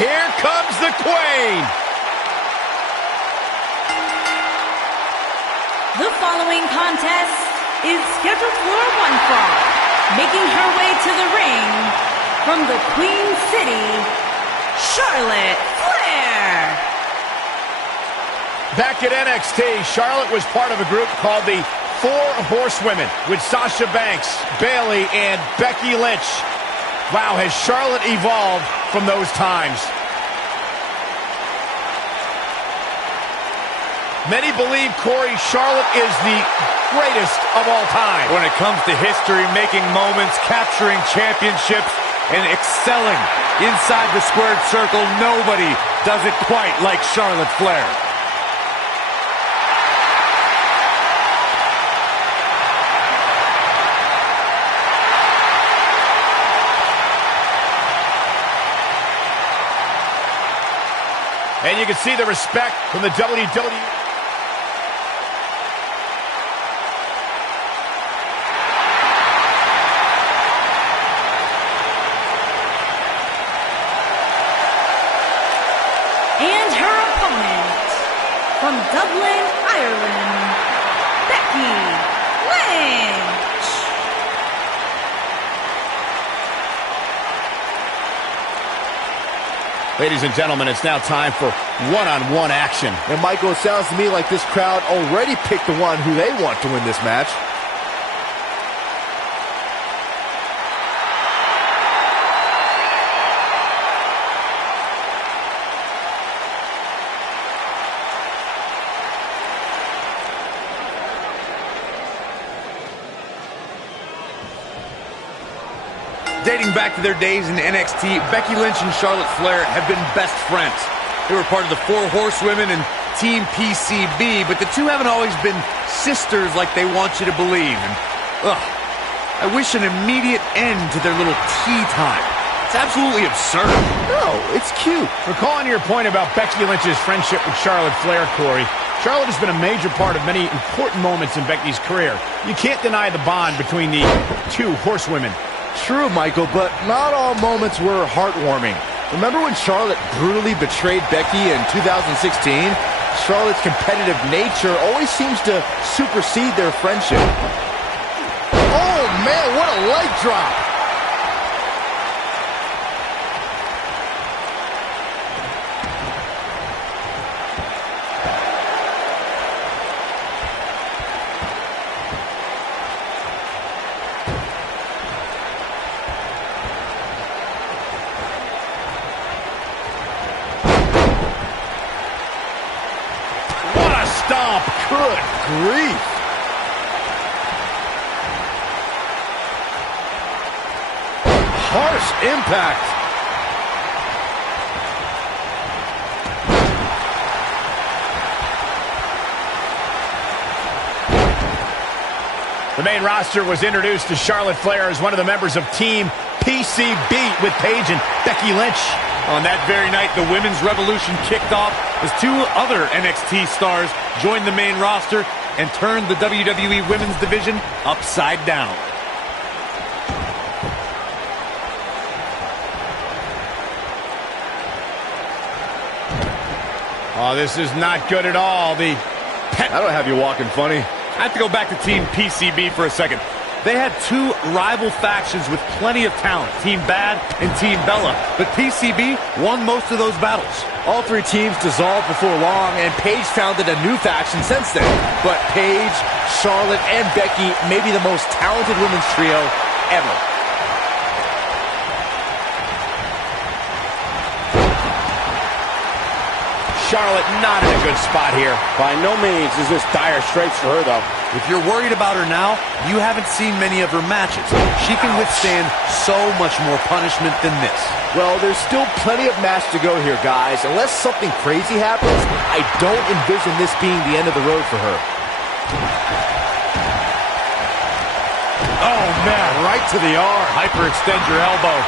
Here comes the Queen. The following contest is scheduled for one fall. Making her way to the ring from the Queen City, Charlotte Flair. Back at NXT, Charlotte was part of a group called the Four Horsewomen with Sasha Banks, Bayley, and Becky Lynch. Wow, has Charlotte evolved from those times. Many believe, Corey, Charlotte is the greatest of all time. When it comes to history, making moments, capturing championships, and excelling inside the squared circle, nobody does it quite like Charlotte Flair. And you can see the respect from the WWE. And her opponent, from Dublin, Ireland, Becky Lynch. Ladies and gentlemen, it's now time for one-on-one action. And Michael, it sounds to me like this crowd already picked the one who they want to win this match. Dating back to their days in NXT, Becky Lynch and Charlotte Flair have been best friends. They were part of the Four Horsewomen and Team PCB, but the two haven't always been sisters like they want you to believe. And, I wish an immediate end to their little tea time. It's absolutely absurd. No, it's cute. Recalling your point about Becky Lynch's friendship with Charlotte Flair, Corey, Charlotte has been a major part of many important moments in Becky's career. You can't deny the bond between the two horsewomen. True, Michael, but not all moments were heartwarming. Remember when Charlotte brutally betrayed Becky in 2016? Charlotte's competitive nature always seems to supersede their friendship. Oh, man, what a leg drop! Stomp. Good grief. Harsh impact. The main roster was introduced to Charlotte Flair as one of the members of Team PCB with Paige and Becky Lynch. On that very night, the Women's Revolution kicked off as two other NXT stars joined the main roster and turned the WWE Women's Division upside down. Oh, this is not good at all. That'll have you walking funny. I have to go back to Team PCB for a second. They had two rival factions with plenty of talent, Team Bad and Team Bella, but PCB won most of those battles. All three teams dissolved before long, and Paige founded a new faction since then. But Paige, Charlotte, and Becky may be the most talented women's trio ever. Charlotte not in a good spot here. By no means is this dire straits for her, though. If you're worried about her now, you haven't seen many of her matches. She can withstand so much more punishment than this. Well, there's still plenty of match to go here, guys. Unless something crazy happens, I don't envision this being the end of the road for her. Oh, man, right to the arm. Hyperextend your elbow.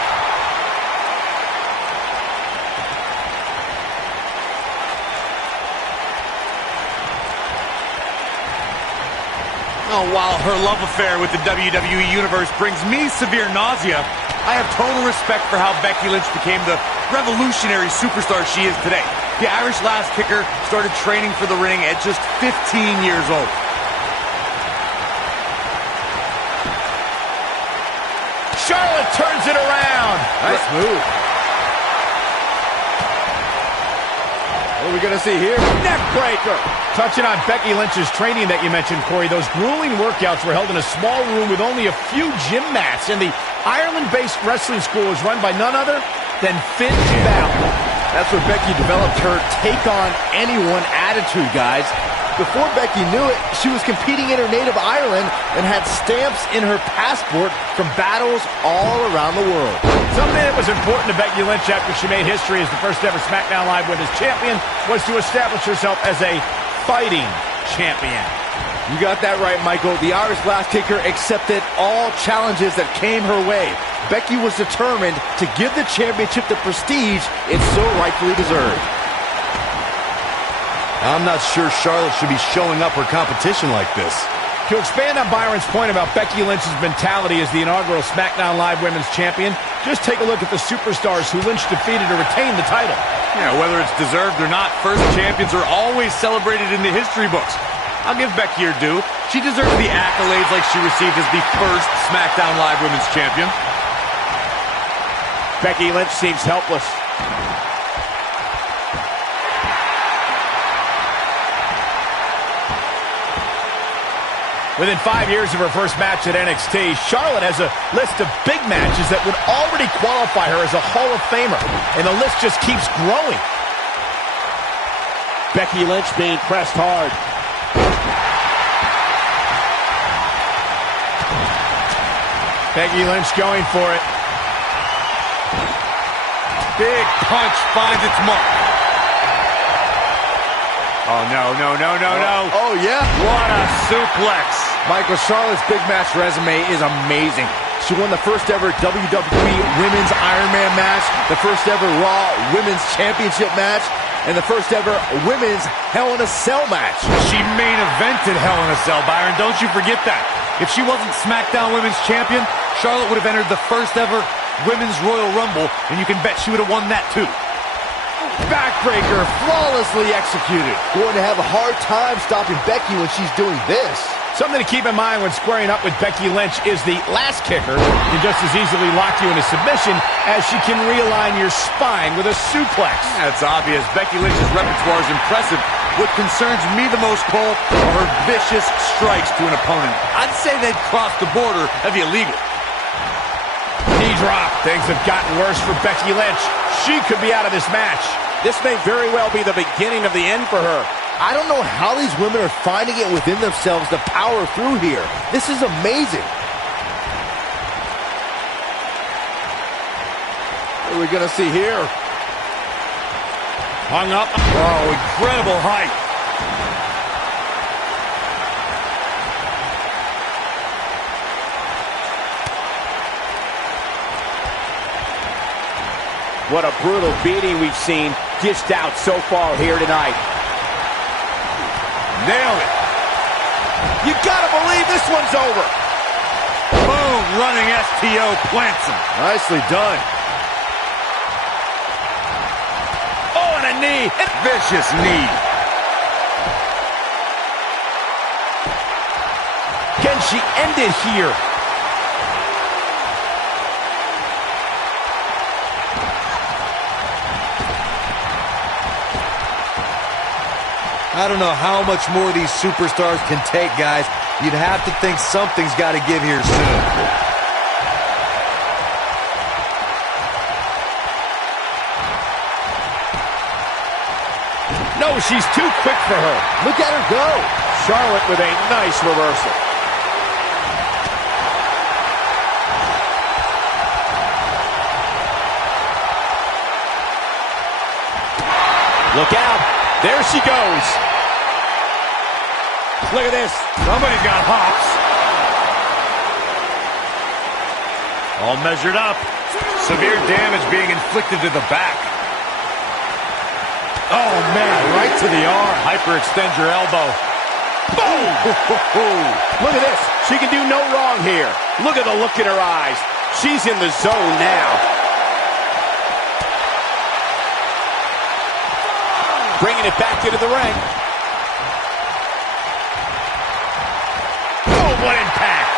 Oh, while her love affair with the WWE Universe brings me severe nausea, I have total respect for how Becky Lynch became the revolutionary superstar she is today. The Irish Last Kicker started training for the ring at just 15 years old. Charlotte turns it around. Nice move. What are we going to see here? Neck breaker. Touching on Becky Lynch's training that you mentioned, Corey, those grueling workouts were held in a small room with only a few gym mats, and the Ireland-based wrestling school was run by none other than Finn Balor. That's where Becky developed her take-on-anyone attitude, guys. Before Becky knew it, she was competing in her native Ireland and had stamps in her passport from battles all around the world. Something that was important to Becky Lynch after she made history as the first ever SmackDown Live Women's Champion was to establish herself as a fighting champion. You got that right, Michael. The Irish Last Kicker accepted all challenges that came her way. Becky was determined to give the championship the prestige it so rightfully deserved. I'm not sure Charlotte should be showing up her competition like this. To expand on Byron's point about Becky Lynch's mentality as the inaugural SmackDown Live Women's Champion, just take a look at the superstars who Lynch defeated to retain the title. Yeah, whether it's deserved or not, first champions are always celebrated in the history books. I'll give Becky her due. She deserves the accolades like she received as the first SmackDown Live Women's Champion. Becky Lynch seems helpless. Within 5 years of her first match at NXT, Charlotte has a list of big matches that would already qualify her as a Hall of Famer, and the list just keeps growing. Becky Lynch being pressed hard. Becky Lynch going for it. Big punch finds its mark. Oh, no. Oh, yeah? What a suplex. Michael, Charlotte's big match resume is amazing. She won the first ever WWE Women's Iron Man match, the first ever Raw Women's Championship match, and the first ever Women's Hell in a Cell match. She main evented Hell in a Cell, Byron. Don't you forget that. If she wasn't SmackDown Women's Champion, Charlotte would have entered the first ever Women's Royal Rumble, and you can bet she would have won that too. Backbreaker, flawlessly executed. Going to have a hard time stopping Becky when she's doing this. Something to keep in mind when squaring up with Becky Lynch is the last kicker can just as easily lock you into submission as she can realign your spine with a suplex. That's obvious. Becky Lynch's repertoire is impressive. What concerns me the most, Cole, are her vicious strikes to an opponent. I'd say they'd cross the border of illegal. Knee drop. Things have gotten worse for Becky Lynch. She could be out of this match. This may very well be the beginning of the end for her. I don't know how these women are finding it within themselves to power through here. This is amazing. What are we going to see here? Hung up. Oh, incredible height. What a brutal beating we've seen dished out so far here tonight. Nailed it. You gotta believe this one's over. Boom, running STO plants him. Nicely done. Oh, and a knee. Vicious knee. Can she end it here? I don't know how much more these superstars can take, guys. You'd have to think something's got to give here soon. No, she's too quick for her. Look at her go. Charlotte with a nice reversal. Look out. There she goes. Look at this. Somebody's got hops. All measured up. Severe damage being inflicted to the back. Oh, man, right to the arm. Hyperextend your elbow. Boom! Look at this. She can do no wrong here. Look at the look in her eyes. She's in the zone now. Bringing it back into the ring. Oh, what impact!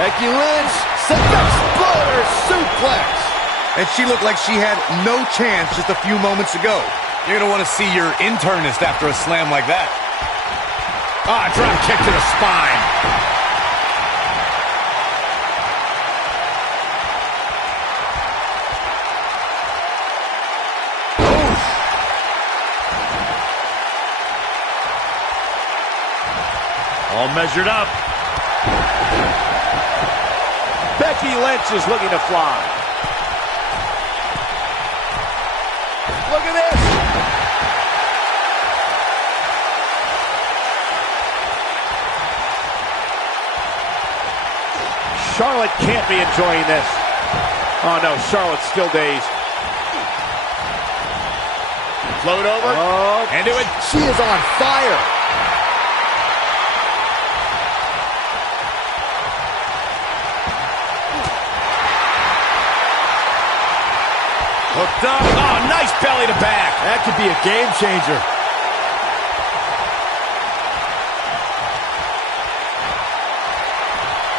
Becky Lynch, exploder suplex. And she looked like she had no chance just a few moments ago. You're going to want to see your internist after a slam like that. Ah, drop kick to the spine. All measured up. Becky Lynch is looking to fly. Look at this. Charlotte can't be enjoying this. Oh no, Charlotte's still dazed. Float over. Oh, Into it. She is on fire. Hooked up. Oh, nice belly to back. That could be a game changer.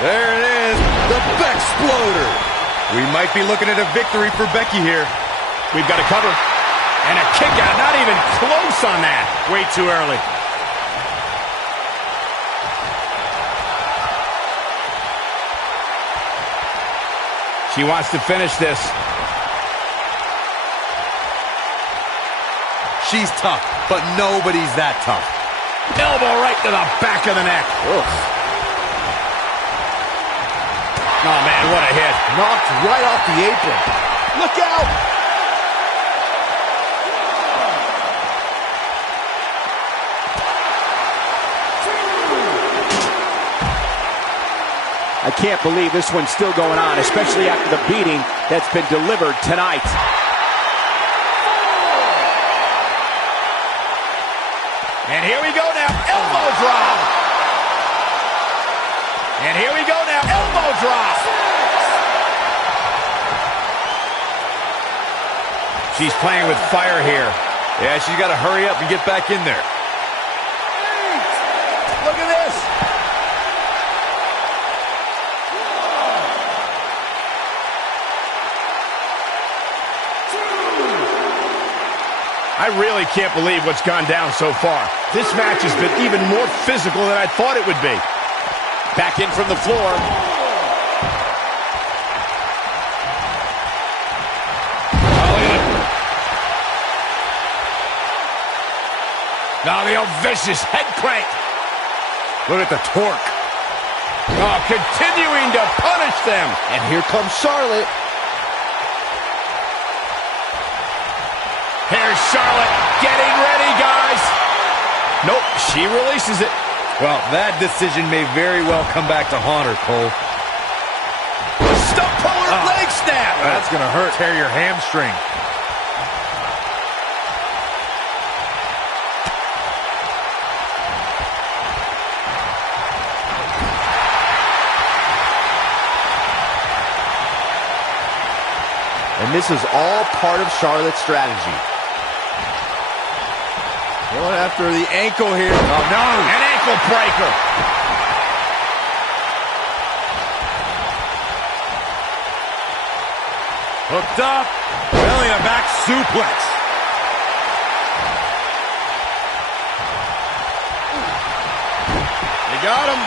There it is, the Bexploder. We might be looking at a victory for Becky here. We've got a cover. And a kick out. Not even close on that. Way too early. She wants to finish this. She's tough, but nobody's that tough. Elbow right to the back of the neck. Ugh. Oh, man, what a hit. Knocked right off the apron. Look out! I can't believe this one's still going on, especially after the beating that's been delivered tonight. And here we go now. Elbow drop. And here we go now. Elbow drop. She's playing with fire here. Yeah, she's got to hurry up and get back in there. Look at this. I really can't believe what's gone down so far. This match has been even more physical than I thought it would be. Back in from the floor. Now the old vicious head crank. Look at the torque. Oh, continuing to punish them. And here comes Charlotte. Here's Charlotte getting ready, guys. Nope, she releases it. Well, that decision may very well come back to haunt her, Cole. Stump puller leg snap. That's going to hurt. Tear your hamstring. And this is all part of Charlotte's strategy. Going after the ankle here. Oh, no. An ankle breaker. Hooked up. Belly to back suplex. They got him.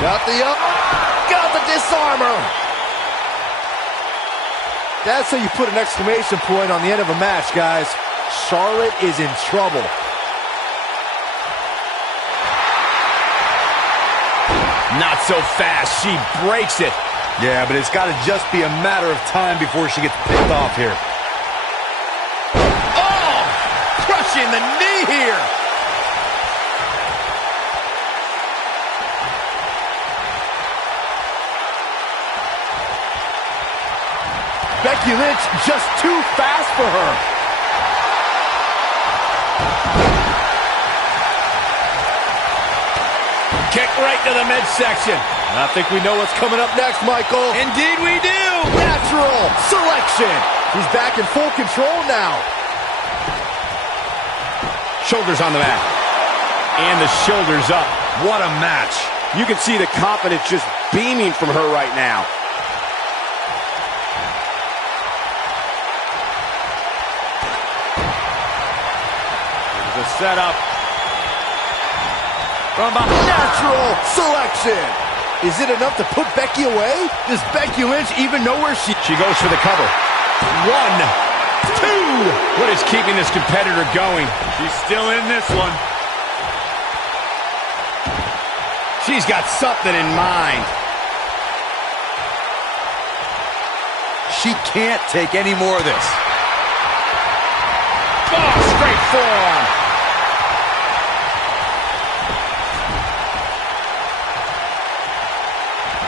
Got the disarmer. That's how you put an exclamation point on the end of a match, guys. Charlotte is in trouble. Not so fast. She breaks it. Yeah, but it's got to just be a matter of time before she gets picked off here. Oh! Crushing the knee here. Becky Lynch just too fast for her. kick right to the midsection. I think we know what's coming up next, Michael. Indeed we do. Natural selection. He's back in full control now. Shoulders on the mat. And the shoulders up. What a match. You can see the confidence just beaming from her right now. The setup. From behind. Natural selection. Is it enough to put Becky away? Does Becky Lynch even know where she goes for the cover. 1, 2. What is keeping this competitor going? She's still in this one. She's got something in mind. She can't take any more of this. Oh, straight forearm.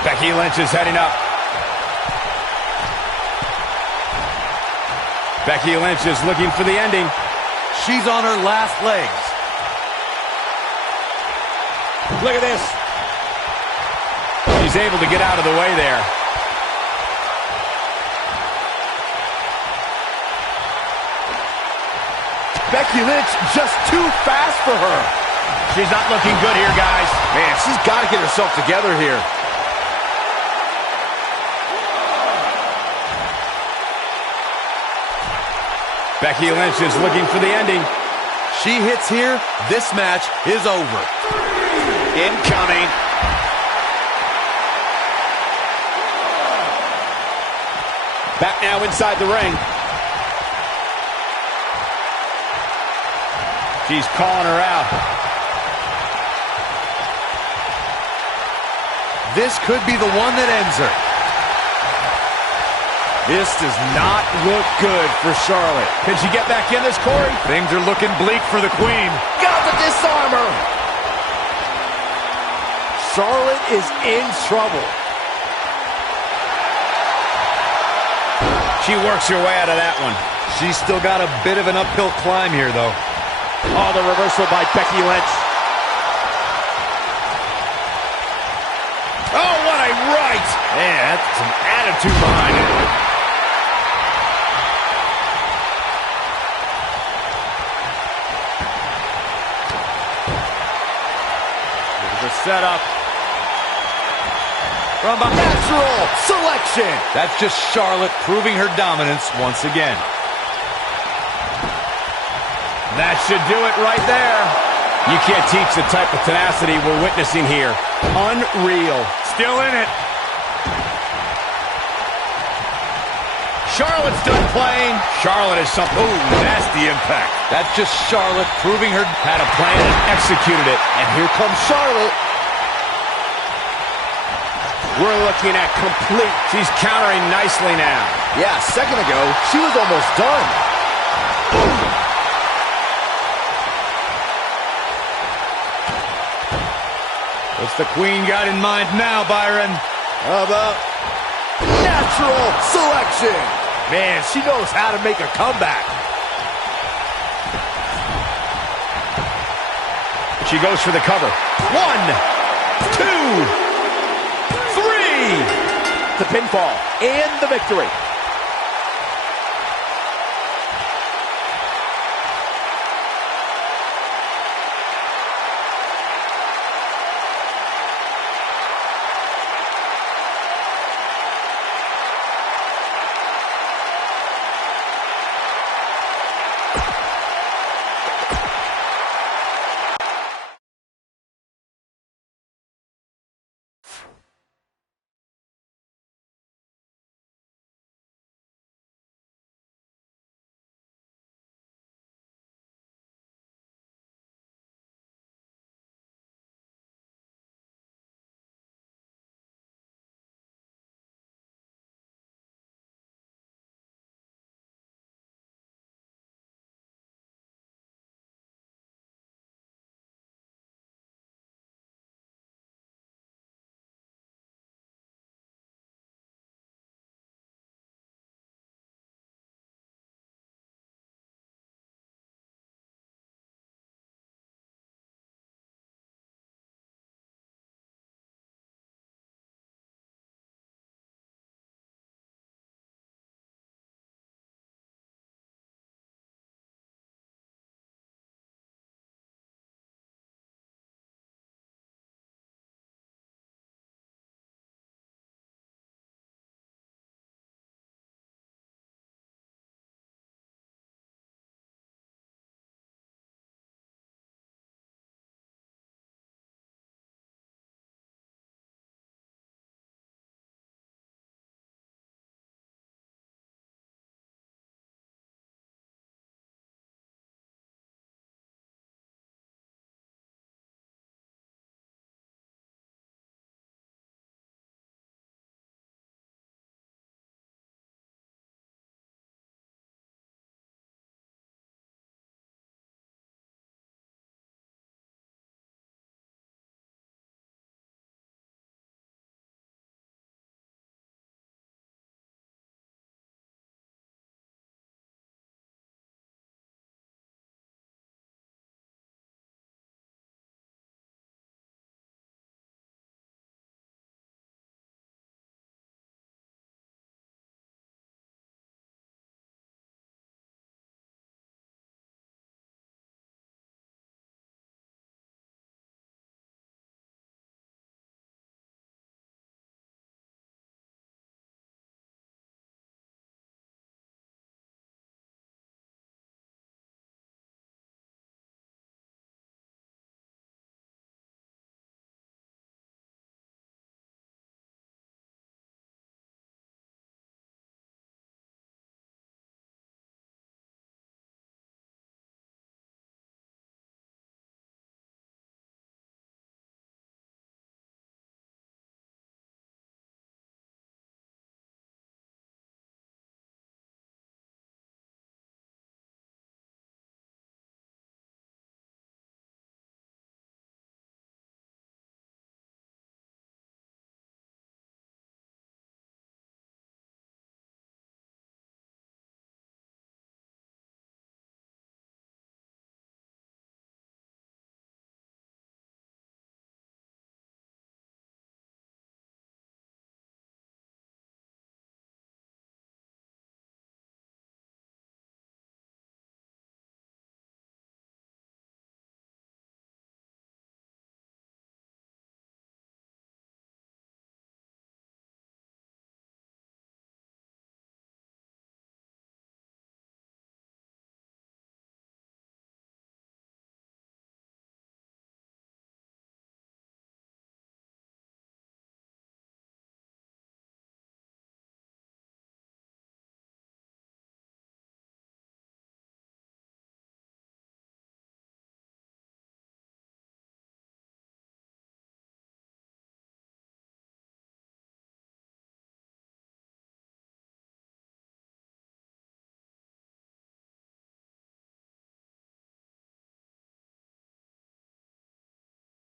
Becky Lynch is heading up. Becky Lynch is looking for the ending. She's on her last legs. Look at this. She's able to get out of the way there. Becky Lynch just too fast for her. She's not looking good here, guys. Man, she's got to get herself together here. Becky Lynch is looking for the ending. She hits here, this match is over. Incoming. Back now inside the ring. She's calling her out. This could be the one that ends her. This does not look good for Charlotte. Can she get back in this, Corey? Things are looking bleak for the Queen. Got the disarmer. Charlotte is in trouble. She works her way out of that one. She's still got a bit of an uphill climb here, though. Oh, the reversal by Becky Lynch. Oh, what a right! Man, that's some attitude behind it. There's a setup. From behind. Natural selection. That's just Charlotte proving her dominance once again. That should do it right there. You can't teach the type of tenacity we're witnessing here. Unreal. Still in it. Charlotte's done playing. Charlotte is something. Ooh, nasty impact. That's just Charlotte proving her Had a plan and executed it. And here comes Charlotte. We're looking at complete. She's countering nicely now. Yeah, a second ago, she was almost done. What's the Queen got in mind now, Byron? How about natural selection? Man, she knows how to make a comeback. She goes for the cover. 1, 2, 3. The pinfall and the victory.